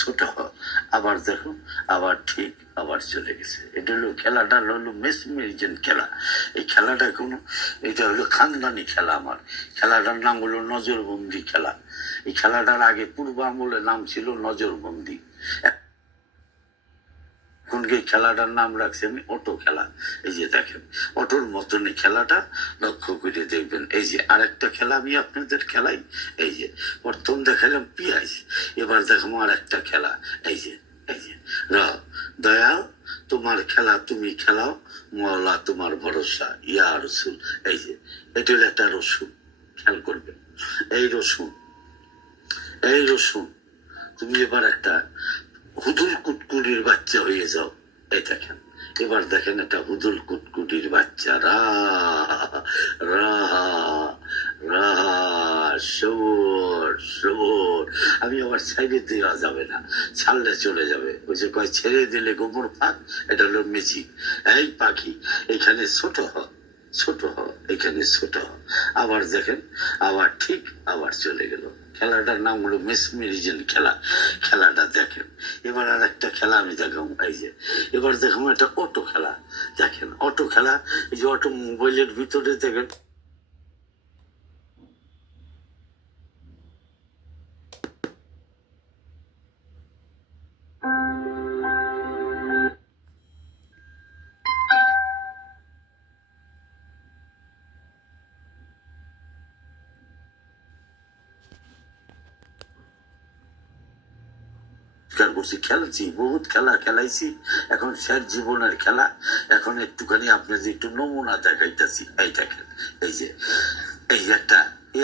ছোট হ, আবার দেখো আবার ঠিক আবার চলে গেছে। এটা হলো খেলাটা হলো মেসমেরিজেন খেলা। এই খেলাটা কোনো, এটা হলো খানদানি খেলা। আমার খেলাটার নাম হলো নজরবন্দি খেলা। এই খেলাটার আগে পূর্ব আমলে নাম ছিল নজরবন্দি। এখন এই খেলাটার নাম রাখছি আমি অটো খেলা। এই যে দেখেন অটোর মতনই খেলাটা, লক্ষ্য করে দেখবেন। এই যে আরেকটা খেলা আমি আপনাদের খেলাই। এই যে প্রথম দেখালাম পিয়াজ, এবার দেখাবো আর একটা খেলা। এই যে র দয়াল তোমার খেলা তুমি খেলাও, মওলা তোমার ভরসা ইয়া রসুল। এই যে এটা হলো একটা রসুন, খেয়াল করবেন। এই রসুন তুমি এবার একটা হুদুল কুটকুটির বাচ্চা হয়ে যাও। এই দেখেন, এবার দেখেন একটা হুদুল কুটকুটির বাচ্চা। রা রা রা সবর। আমি আবার ছেড়ে দেওয়া যাবে না, ছাড়লে চলে যাবে। ওই যে কয় ছেড়ে দিলে গোবর ফাঁক, এটা হলো ম্যাজিক। এই পাখি এখানে ছোট হ, এখানে ছোট হ। আবার দেখেন আবার ঠিক আবার চলে গেল। খেলাটার নাম হলো মেসমেরিজেন খেলা। খেলাটা দেখেন। এবার আর একটা খেলা আমি দেখাবো। এই যে এবার দেখাবো একটা অটো খেলা। দেখেন অটো খেলা, এই যে অটো মোবাইলের ভিতরে দেখেন করছি, খেলছি, বহুত খেলা খেলাইছি। এখন শেষ জীবনের খেলা। এখন একটুখানি আপনাদের একটু নমুনা দেখাইতেছি। এই দেখেন, এই যে এই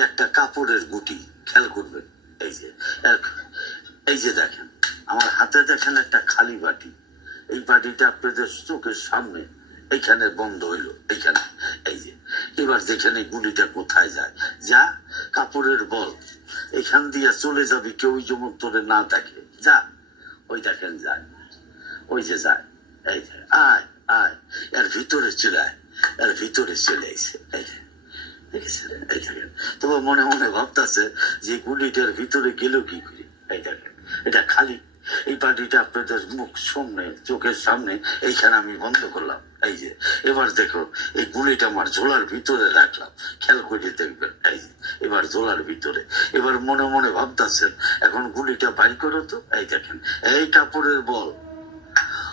একটা কাপড়ের গুটি, খেয়াল করবেন। এই যে এই যে দেখেন আমার হাতে দেখেন একটা খালি বাটি। এই বাটিটা আপনাদের চোখের সামনে এইখানে বন্ধ হইলো, এইখানে। এই যে এবার দেখেন এই গুলিটা কোথায় যায়। যা, কাপড়ের বল এখান দিয়ে চলে যাবে, কেউ যেমন তোরে না দেখে। যা, ওই দেখেন যায়, ওই যে যায়। এই যে আয় আয়, এর ভিতরে চলে আয়, এর ভিতরে চলে আইছে। এই যে দেখেছেন, এই দেখেন। তবে মনে মনে ভাবতেছে যে গুলিটার ভিতরে গেল কি করে। এই দেখেন এটা খালি। এই বাটিটা আপনাদের মুখ সামনে, চোখের সামনে এইখানে আমি বন্ধ করলাম। এই যে এবার দেখো এই গুলিটা আমার ঝোলার ভিতরে রাখলাম, খেয়াল করে দেখবেন। এই যে এবার ঝোলার ভিতরে, এবার মনে মনে ভাবতেছেন এখন গুলিটা বাইর করো তো। এই দেখেন এই কাপড়ের বল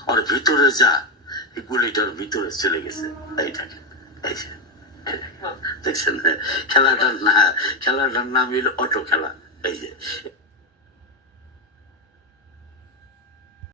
আর ভিতরে যা, এই গুলিটার ভিতরে চলে গেছে। এই দেখেন, এই যে দেখছেন খেলাটার নাম হলো অটো খেলা।